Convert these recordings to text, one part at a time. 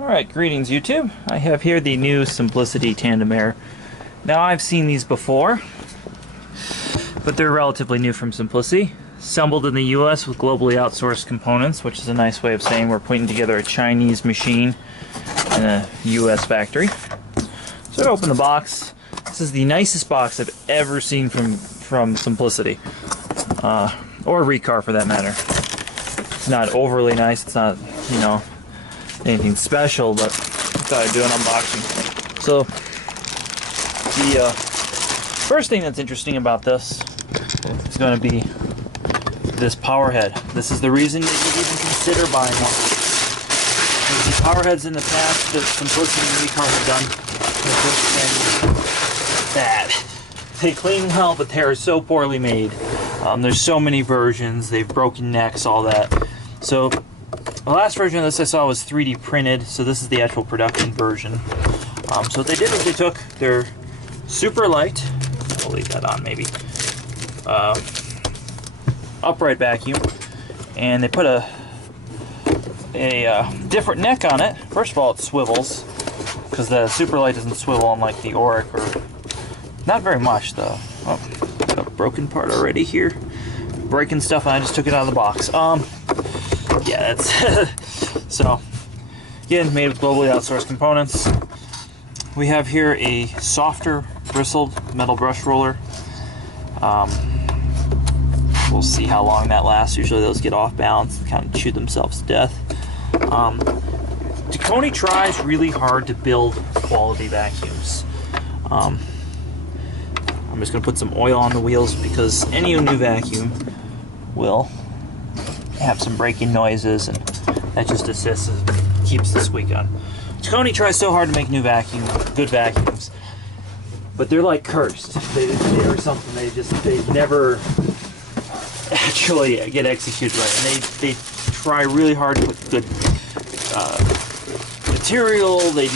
Alright, greetings YouTube. I have here the new Simplicity Tandem Air. Now I've seen these before, but they're relatively new from Simplicity. Assembled in the US with globally outsourced components, which is a nice way of saying we're putting together a Chinese machine in a US factory. So to open the box, this is the nicest box I've ever seen from Simplicity. Or RIccar for that matter. It's not overly nice, it's not, you know, anything special, but I thought I'd do an unboxing. So, the first thing that's interesting about this is going to be this power head. This is the reason you would even consider buying one. The power heads in the past that Simplicity and RIccar have done have just been bad. They clean well, but they are so poorly made. There's so many versions, they've broken necks, all that. So, the last version of this I saw was 3D printed, so this is the actual production version. So what they did was they took their super light, we'll leave that on maybe, upright vacuum, and they put a different neck on it. First of all, it swivels, because the super light doesn't swivel unlike the RIccar, or not very much though. Oh, got a broken part already here. Breaking stuff, and I just took it out of the box. Yeah, that's so again, made with globally outsourced components. We have here a softer bristled metal brush roller. We'll see how long that lasts. Usually those get off balance and kind of chew themselves to death. Tacony tries really hard to build quality vacuums. I'm just going to put some oil on the wheels because any new vacuum will have some braking noises, and that just assists and keeps the squeak on. Tacony tries so hard to make good vacuums, but they're like cursed. They or something. They never actually get executed right. And they try really hard to put good material. They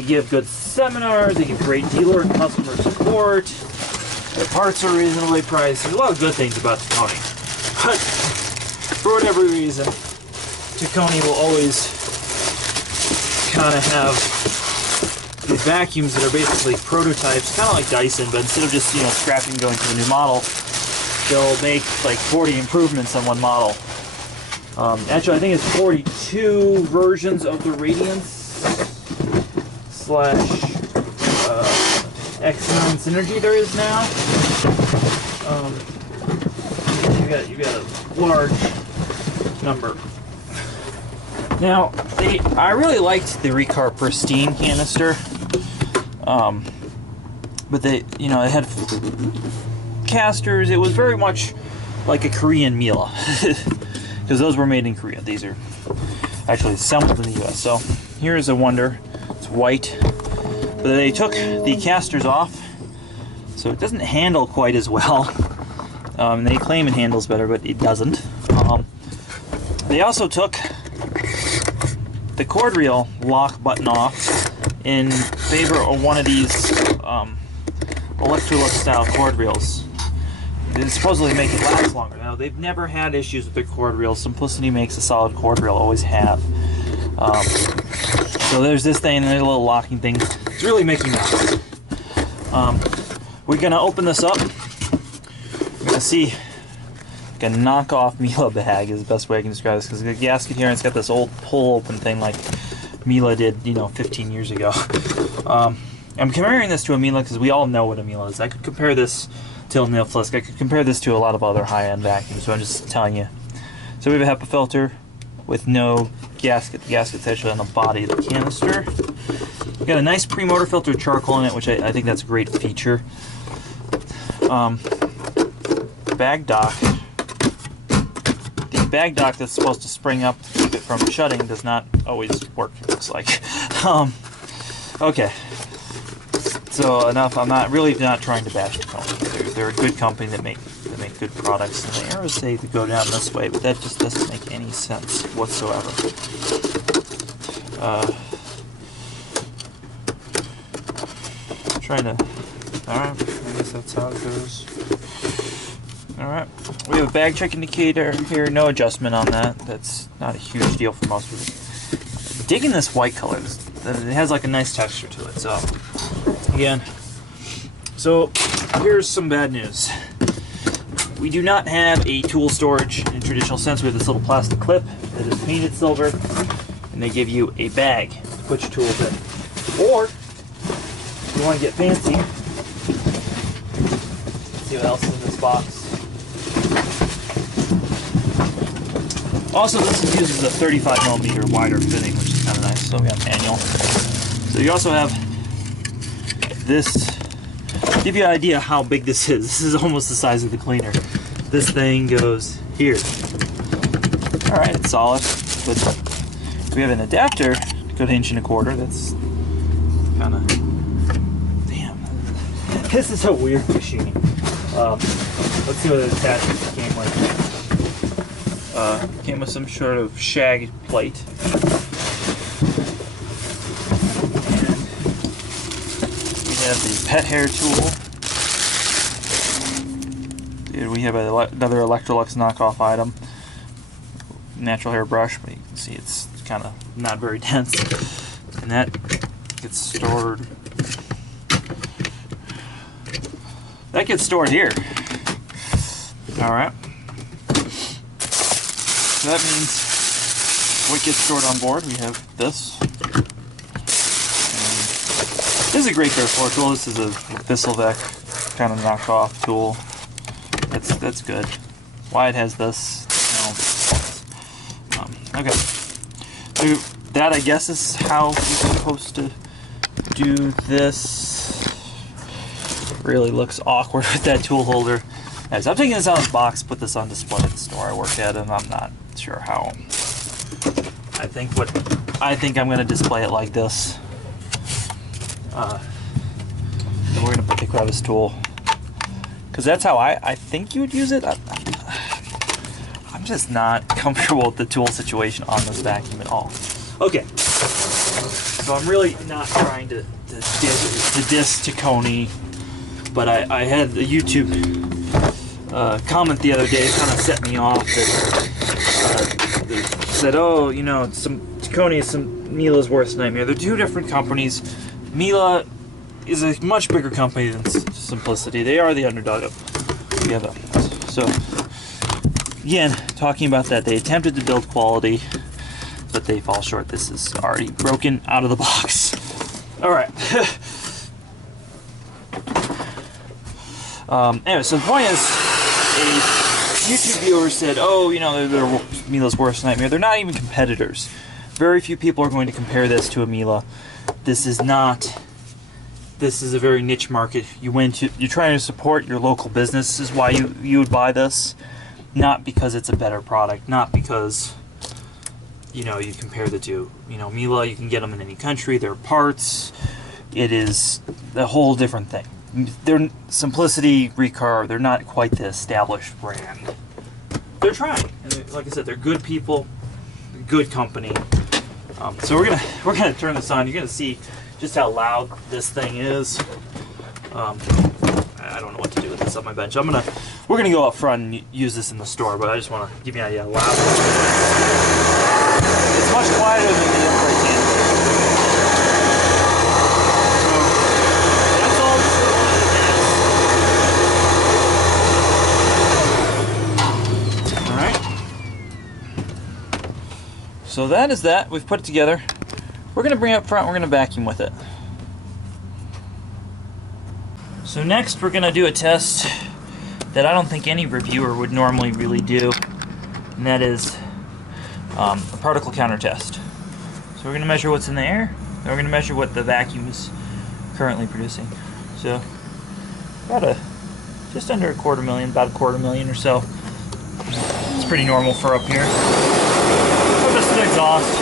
give good seminars. They give great dealer and customer support. Their parts are reasonably priced. There's a lot of good things about Tacony, but for whatever reason, Tacony will always kind of have these vacuums that are basically prototypes, kind of like Dyson, but instead of just, you know, scrapping and going to a new model, they'll make like 40 improvements on one model. Actually, I think it's 42 versions of the Radiance / X9 Synergy there is now. You got a large number. Now, I really liked the RIccar Pristine canister, but they had casters. It was very much like a Korean Miele, because those were made in Korea. These are actually assembled in the U.S. So here is a wonder. It's white, but they took the casters off, so it doesn't handle quite as well. They claim it handles better, but it doesn't. They also took the cord reel lock button off in favor of one of these Electrolux style cord reels. They supposedly make it last longer. Now, they've never had issues with their cord reels. Simplicity makes a solid cord reel, always have. So there's this thing and there's a little locking thing. It's really making noise. We're gonna open this up. We're gonna see. A knockoff Miele bag is the best way I can describe this, because the gasket here, and it's got this old pull open thing like Miele did, 15 years ago. I'm comparing this to a Miele because we all know what a Miele is. I could compare this to a Nilfisk. I could compare this to a lot of other high-end vacuums, so I'm just telling you. So we have a HEPA filter with no gasket. The gasket's actually on the body of the canister. We've got a nice pre-motor filter charcoal in it, which I think that's a great feature. Bag dock. Bag dock that's supposed to spring up to keep it from shutting does not always work, it looks like. Okay, so enough. I'm not trying to bash Tacony. They're a good company that make good products, and the arrows say to go down this way, but that just doesn't make any sense whatsoever. Trying to. All right, I guess that's how it goes. Alright, we have a bag check indicator here, no adjustment on that. That's not a huge deal for most of it. digging this white color. It has like a nice texture to it. So again, so here's some bad news. We do not have a tool storage in traditional sense. We have this little plastic clip that is painted silver, and they give you a bag to put your tools in. Or if you want to get fancy, let's see what else is in this box. Also, this uses a 35mm wider fitting, which is kind of nice. So we have manual. So you also have this. To give you an idea how big this is. This is almost the size of the cleaner. This thing goes here. All right, it's solid. But we have an adapter to go to 1 1/4 inch. That's kind of, damn. This is a weird machine. Let's see what the attachment came with. Came with some sort of shag plate. And we have the pet hair tool. Dude, we have another Electrolux knockoff item. Natural hair brush, but you can see it's kind of not very dense. And that gets stored. That gets stored here. Alright. So that means what gets stored on board, we have this. And this is a great pair floor tool. This is a Thistlevac kind of knockoff tool. That's good. Why it has this? No. Okay. So that I guess is how you're supposed to do this. Really looks awkward with that tool holder. Guys, I'm taking this out of the box, put this on display at the store I work at, and I'm not sure how. I think I'm going to display it like this. Then we're going to put the crevice tool, because that's how I think you would use it. I'm just not comfortable with the tool situation on this vacuum at all. Okay, so I'm really not trying to diss Tacony, but I had the YouTube comment the other day kind of set me off that said, oh, you know, Tacony is Miele's worst nightmare. They're two different companies. Miele is a much bigger company than Simplicity. They are the underdog together. So again, talking about that, they attempted to build quality, but they fall short. This is already broken out of the box. All right. Anyway, so the point is, a YouTube viewer said, oh, you know, they're Miele's worst nightmare. They're not even competitors. Very few people are going to compare this to a Miele. This is not, this is a very niche market. You're trying to support your local business is why you would buy this. Not because it's a better product, not because, you know, you compare the two. You know, Miele, you can get them in any country, they're parts. It is a whole different thing. They're Simplicity, RIccar, they're not quite the established brand. They're trying, and like I said, they're good people, good company. So we're gonna turn this on. You're gonna see just how loud this thing is. I don't know what to do with this on my bench. We're gonna go up front and use this in the store, but I just want to give you an idea how loud. It's much quieter than the upright can. So that is that. We've put it together. We're going to bring it up front. We're going to vacuum with it. So next we're going to do a test that I don't think any reviewer would normally really do. And that is a particle counter test. So we're going to measure what's in the air. And we're going to measure what the vacuum is currently producing. So about just under a $250,000, about a $250,000 or so. It's pretty normal for up here. Just an exhaust.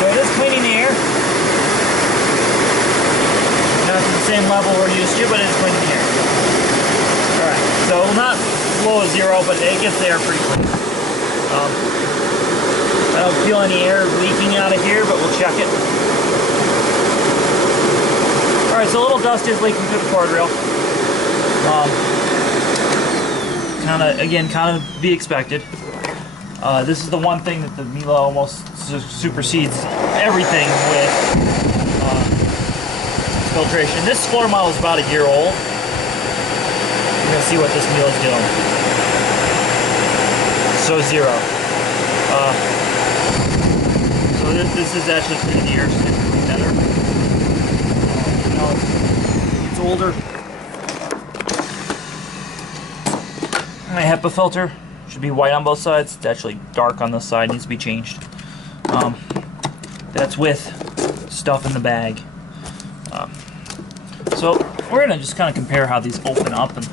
So it is cleaning the air. Not to the same level we're used to, but it is cleaning the air. Alright, so not low as zero, but it gets the air pretty clean. I don't feel any air leaking out of here, but we'll check it. Alright, so a little dust is leaking through the cord rail. Kind of be expected. This is the one thing that the Miele almost supersedes everything with filtration. This floor model is about a year old. We're going to see what this Miele is doing. So 0. So this is actually cleaning the air significantly better. It's older. My HEPA filter should be white on both sides. It's actually dark on this side. Needs to be changed. That's with stuff in the bag. So we're gonna just kind of compare how these open up. And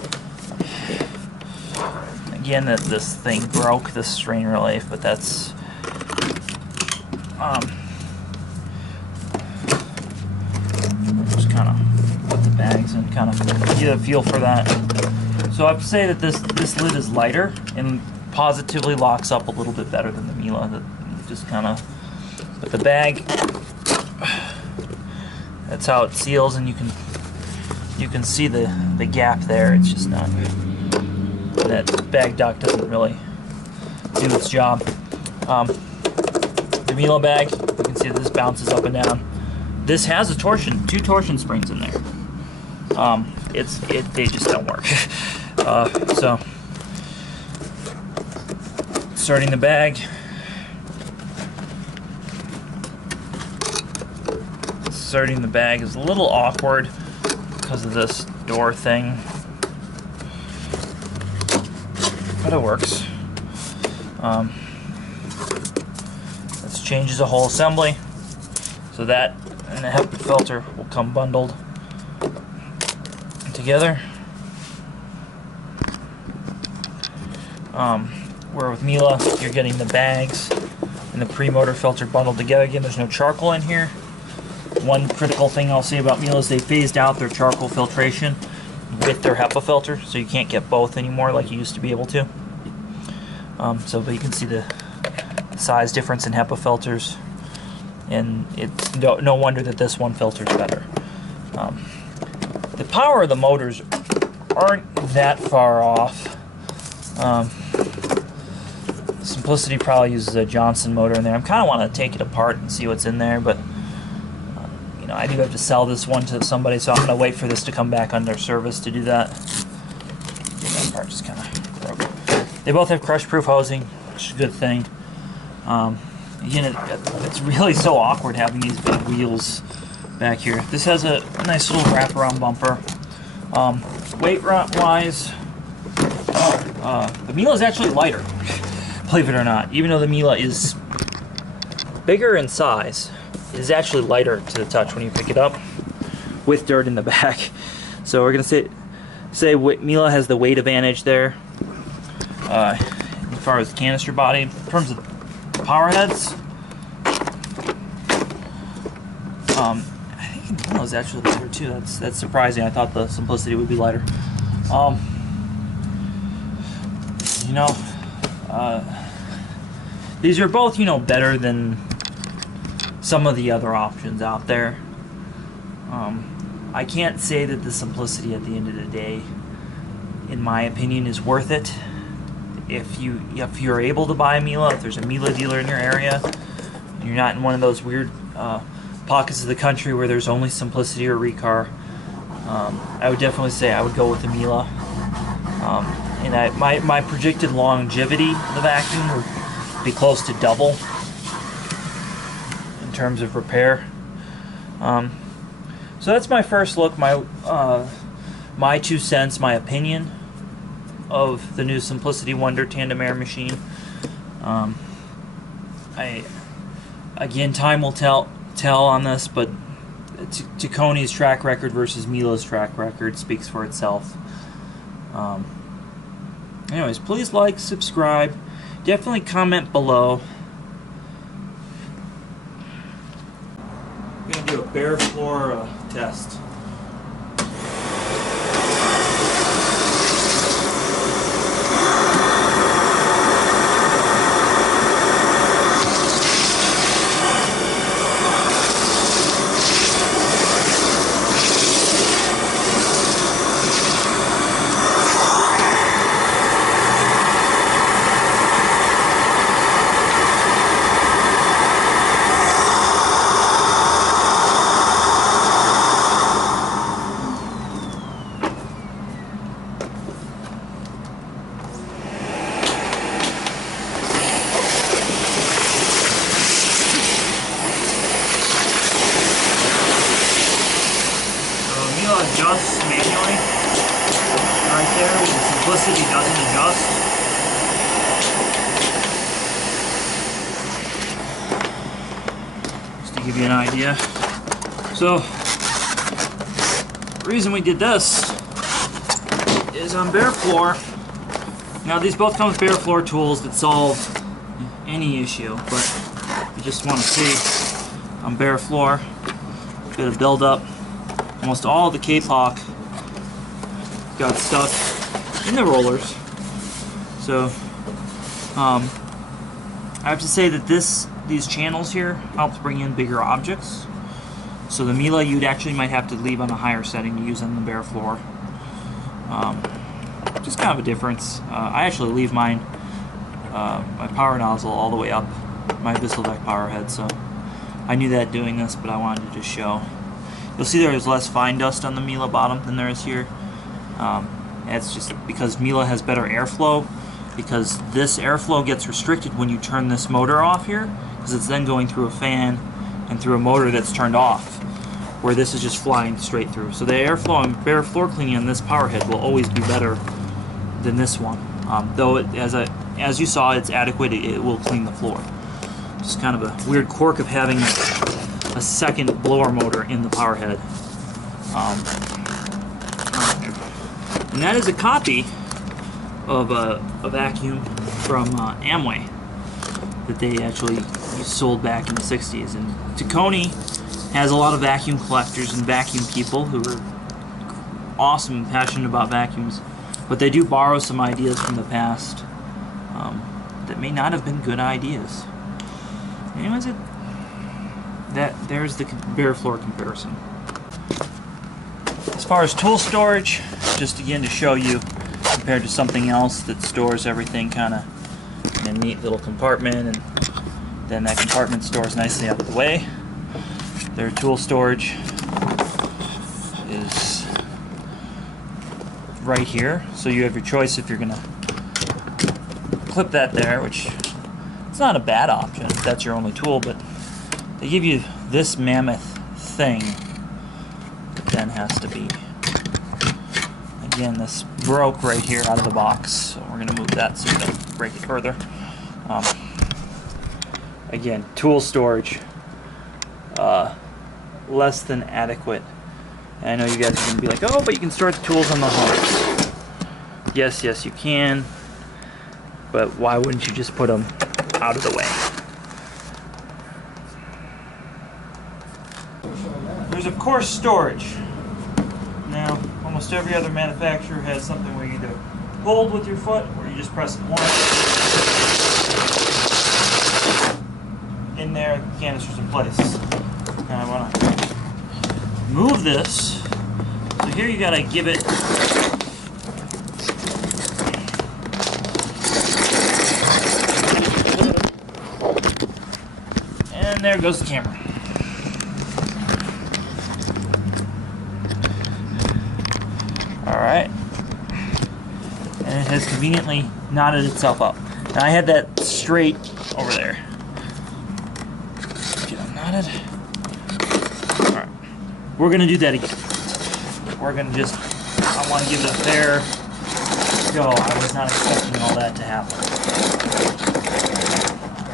again, that this thing broke, this strain relief, but that's just kind of put the bags and kind of get a feel for that. So I have to say that this lid is lighter and positively locks up a little bit better than the Miele. That just kind of, but the bag, that's how it seals, and you can see the gap there. It's just not, that bag duct doesn't really do its job. The Miele bag, you can see that this bounces up and down. This has a torsion, 2 torsion springs in there. They just don't work. So starting the bag. Starting the bag is a little awkward because of this door thing, but it works. This changes the whole assembly, so that and the HEPA filter will come bundled together. Where with Miele, you're getting the bags and the pre-motor filter bundled together. Again, there's no charcoal in here. One critical thing I'll say about Miele is they phased out their charcoal filtration with their HEPA filter, so you can't get both anymore like you used to be able to. But you can see the size difference in HEPA filters, and it's no wonder that this one filters better. The power of the motors aren't that far off. Simplicity probably uses a Johnson motor in there. I kind of want to take it apart and see what's in there, but you know, I do have to sell this one to somebody, so I'm going to wait for this to come back under service to do that. That part just kind of broke. They both have crush-proof hosing, which is a good thing. Again, it's really so awkward having these big wheels back here. This has a nice little wraparound bumper. Weight-wise, the Miele is actually lighter, believe it or not. Even though the Miele is bigger in size, it is actually lighter to the touch when you pick it up with dirt in the back. So we're gonna say Miele has the weight advantage there. As far as the canister body, in terms of power heads, I think Miele is actually lighter too. That's surprising. I thought the Simplicity would be lighter. You know, these are both, you know, better than some of the other options out there. I can't say that the Simplicity at the end of the day, in my opinion, is worth it. If you're able to buy a Miele, if there's a Miele dealer in your area, and you're not in one of those weird pockets of the country where there's only Simplicity or RIccar, I would definitely say I would go with the Miele. And my projected longevity of the vacuum would be close to double in terms of repair. So that's my first look, my 2 cents, my opinion of the new Simplicity Wonder tandem air machine. Again, time will tell on this, but Tacony's track record versus Miele's track record speaks for itself. Anyways, please like, subscribe, definitely comment below. I'm going to do a bare floor test. to give you an idea. So, the reason we did this is on bare floor. Now these both come with bare floor tools that solve any issue, but you just want to see on bare floor, a bit of buildup. Almost all of the K-Pock got stuck in the rollers. So I have to say that these channels here helps bring in bigger objects. So the Miele you'd actually might have to leave on a higher setting to use on the bare floor. Just kind of a difference. I actually leave mine, my power nozzle all the way up my Visseldeck power head, so I knew that doing this, but I wanted to just show. You'll see there's less fine dust on the Miele bottom than there is here. It's just because Miele has better airflow, because this airflow gets restricted when you turn this motor off here, because it's then going through a fan and through a motor that's turned off, where this is just flying straight through. So the airflow and bare floor cleaning on this power head will always be better than this one. Though as you saw, it's adequate, it will clean the floor. Just kind of a weird quirk of having a second blower motor in the power head. And that is a copy of a vacuum from Amway that they actually sold back in the 60s. And Tacony has a lot of vacuum collectors and vacuum people who are awesome and passionate about vacuums, but they do borrow some ideas from the past that may not have been good ideas. Anyways, there's the bare floor comparison. As far as tool storage, just again to show you, compared to something else that stores everything kind of in a neat little compartment, and then that compartment stores nicely out of the way. Their tool storage is right here, so you have your choice if you're gonna clip that there, which it's not a bad option if that's your only tool, but they give you this mammoth thing that then has to be, again, this broke right here out of the box, so we're gonna move that so we don't break it further. Again, tool storage, less than adequate. And I know you guys are gonna be like, oh, but you can store the tools on the hubs. Yes, you can, but why wouldn't you just put them out of the way? There's of course storage. Now, almost every other manufacturer has something where you either hold with your foot or you just press it once. In there, the canister's in place. Now I want to move this. So here you gotta give it and there goes the camera. Alright. And it has conveniently knotted itself up. Now I had that straight over there. Get it knotted. Alright. We're going to do that again. We're going to just, I want to give it a fair go. I was not expecting all that to happen.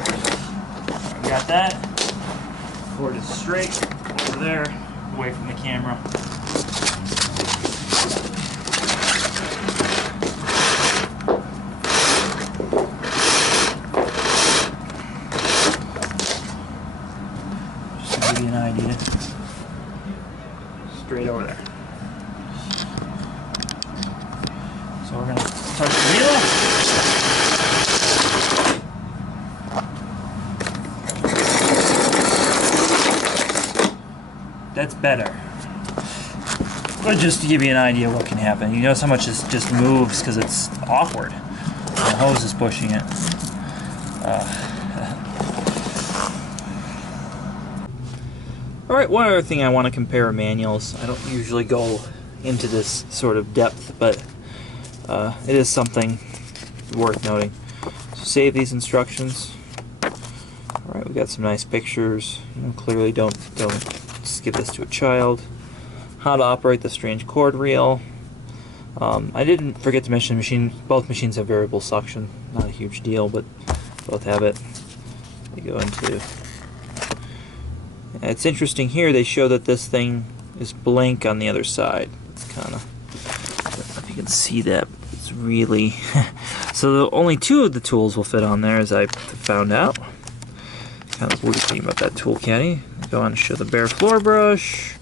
Right, we got that. Cord is straight over there, away from the camera. Just to give you an idea. Straight over there. So we're going to touch the wheel. That's better. But just to give you an idea what can happen. You notice how much this just moves because it's awkward. The hose is pushing it. Alright, one other thing I want to compare manuals. I don't usually go into this sort of depth, but it is something worth noting. So save these instructions. Alright, we got some nice pictures. You know, clearly don't just give this to a child. How to operate the strange cord reel. I didn't forget to mention both machines have variable suction. Not a huge deal, but both have it. They go into It's interesting here, they show that this thing is blank on the other side. It's kind of, I don't know if you can see that, it's really, so only 2 of the tools will fit on there, as I found out. Kind of weird thing about that tool caddy. Go on to show the bare floor brush,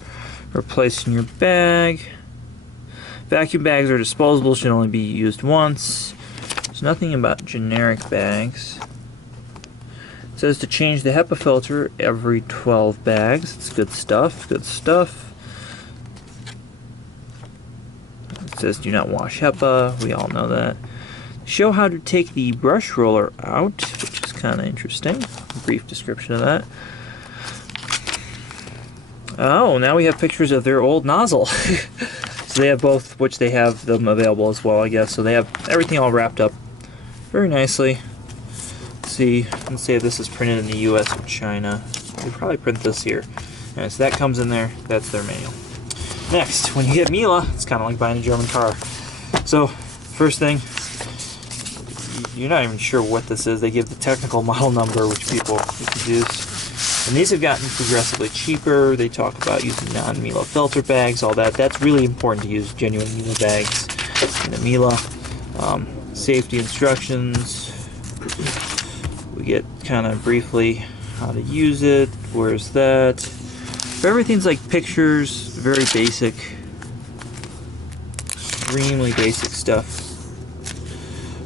replace in your bag. Vacuum bags are disposable, should only be used once. There's nothing about generic bags. It says to change the HEPA filter every 12 bags. It's good stuff, good stuff. It says do not wash HEPA, we all know that. Show how to take the brush roller out, which is kind of interesting. A brief description of that. Oh, now we have pictures of their old nozzle. So they have both, which they have them available as well, I guess. So they have everything all wrapped up very nicely. Let's see if this is printed in the US or China. They probably print this here. Alright, so that comes in there. That's their manual. Next, when you get Miele, it's kind of like buying a German car. So, first thing, you're not even sure what this is. They give the technical model number, which people use. And these have gotten progressively cheaper. They talk about using non-Miele filter bags, all that. That's really important to use genuine Miele bags in a Miele. Safety instructions. We get kind of briefly how to use it. Where's that? But everything's like pictures, very basic, extremely basic stuff.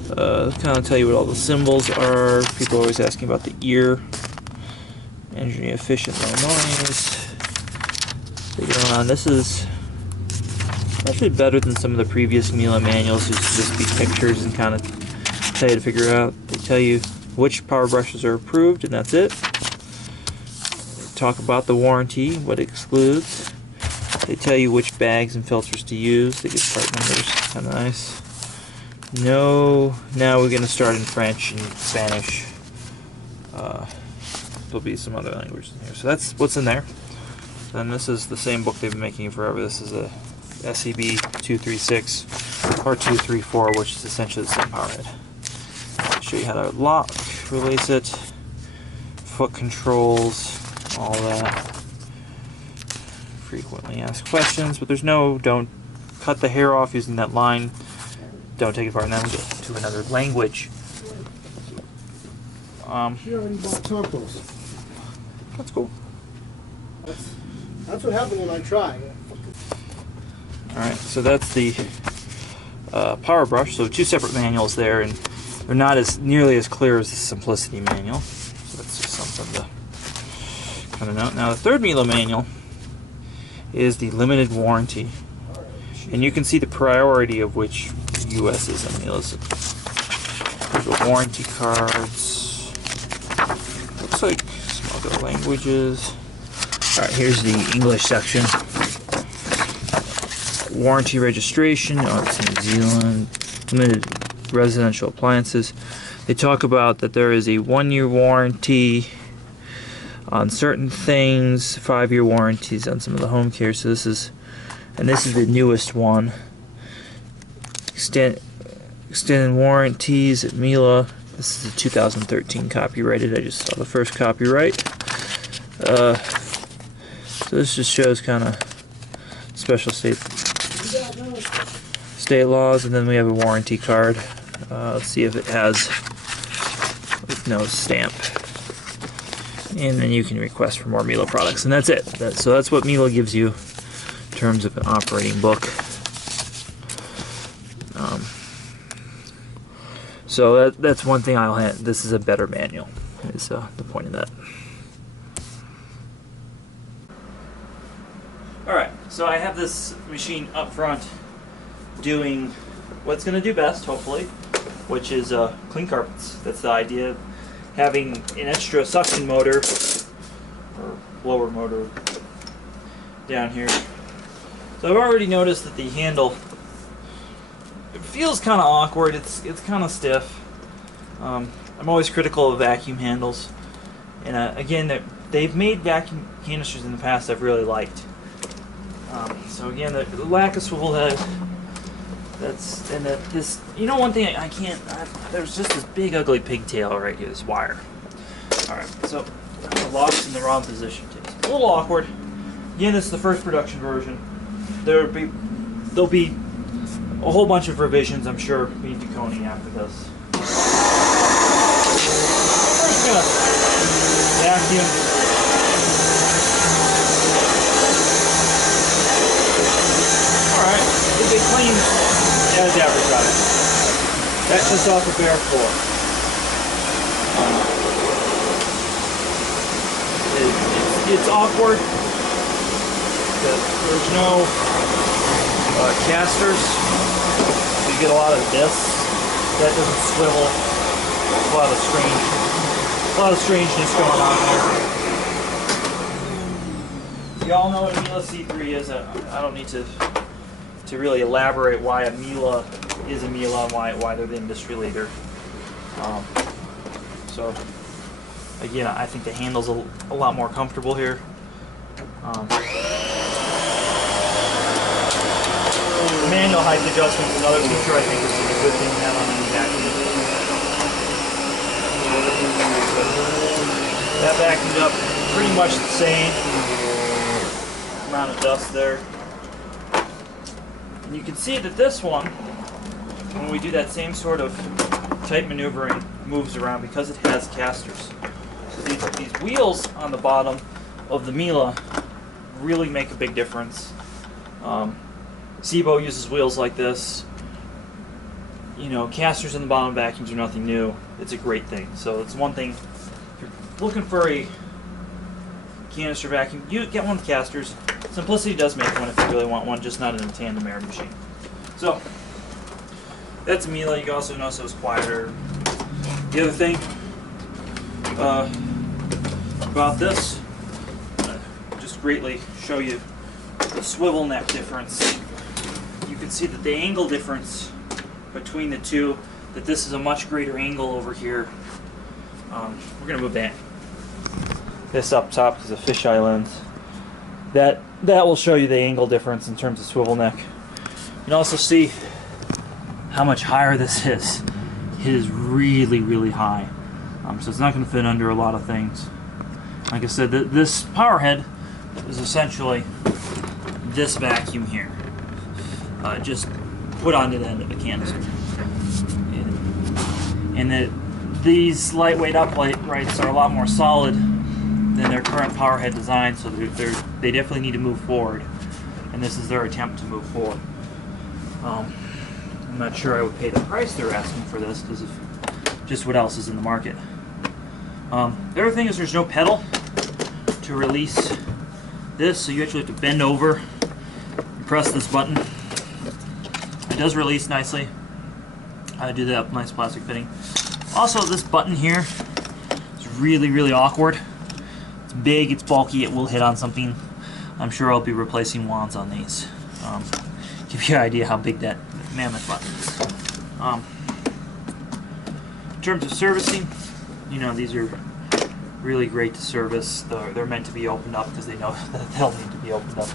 Kind of tell you what all the symbols are. People are always asking about the ear. Energy efficient, low noise. This is actually better than some of the previous Miele manuals. Just be pictures and kind of tell you to figure out. They tell you which power brushes are approved, and that's it. They talk about the warranty, what it excludes. They tell you which bags and filters to use. They give part numbers, kind of nice. No, now we're going to start in French and Spanish. There'll be some other languages in here. So that's what's in there. Then this is the same book they've been making forever. This is a SEB 236 or 234, which is essentially the same power head. I'll show you how to lock, release it, foot controls, all that. Frequently asked questions, but there's no, don't cut the hair off using that line. Don't take it apart, and then we go to another language. She already bought tacos. That's cool. That's what happened when I try. Alright, so that's the power brush. So 2 separate manuals there, and they're not as nearly as clear as the Simplicity manual. So that's just something to kind of note. Now the third Miele manual is the limited warranty. And you can see the priority of which US is in Miele's. There's the warranty cards. Looks like some other languages. Alright, here's the English section. Warranty registration. Oh, it's New Zealand. Limited residential appliances. They talk about that there is a 1-year warranty on certain things, 5-year warranties on some of the home care. So this is the newest one. Extended warranties at Miele. This is a 2013 copyrighted. I just saw the first copyright. So this just shows kind of special state laws, and then we have a warranty card. Let's see if it has no stamp. And then you can request for more Miele products, and that's it. So that's what Miele gives you in terms of an operating book. So that's one thing I'll hand. This is a better manual, is the point of that. Alright, so I have this machine up front doing what's going to do best, hopefully, which is clean carpets. That's the idea. Having an extra suction motor, or blower motor, down here. So I've already noticed that the handle, it feels kind of awkward. It's kind of stiff. I'm always critical of vacuum handles, and again, they've made vacuum canisters in the past I've really liked. So again, the lack of swivel head. This. You know, one thing I can't. There's just this big ugly pigtail right here. This wire. All right, so I'm locked in the wrong position too. a little awkward. Again, this is the first production version. There'll be a whole bunch of revisions, I'm sure, being Tacony after this. First, gonna vacuum. All right, if it cleans as advertised. That's just off a bare floor. It's awkward. There's no casters. You get a lot of this. That doesn't swivel. There's a lot of strangeness going on there. You all know what a Miele C3 is. I don't need to really elaborate why a Miele is a Miele and why they're the industry leader. So again, I think the handle's a lot more comfortable here. The manual height adjustment is another feature I think is a good thing to have on any vacuum. That vacuumed up pretty much the same amount of dust there. And you can see that this one, when we do that same sort of tight maneuvering, moves around because it has casters. So these wheels on the bottom of the Miele really make a big difference. Sebo uses wheels like this. You know, casters in the bottom vacuums are nothing new. It's a great thing. So it's one thing. If you're looking for a canister vacuum, you get one with casters. Simplicity does make one if you really want one, just not in a tandem air machine. So that's a Miele. You can also notice it was quieter. The other thing about this, just greatly show you the swivel neck difference. You can see that the angle difference between the two, that this is a much greater angle over here. We're going to move this up top because of fisheye lens. That will show you the angle difference in terms of swivel neck. You can also see how much higher this is. It is really, really high. So it's not going to fit under a lot of things. Like I said, this power head is essentially this vacuum here. Just put onto the end of a canister. And these lightweight uprights are a lot more solid than their current power head design, so they definitely need to move forward. And this is their attempt to move forward. I'm not sure I would pay the price they're asking for this because of just what else is in the market. The other thing is there's no pedal to release this, so you actually have to bend over and press this button. It does release nicely. I do that nice plastic fitting. Also, this button here is really, really awkward. It's big, it's bulky, it will hit on something. I'm sure I'll be replacing wands on these. Give you an idea how big that mammoth button is. In terms of servicing, you know, these are really great to service. They're meant to be opened up because they know that they'll need to be opened up.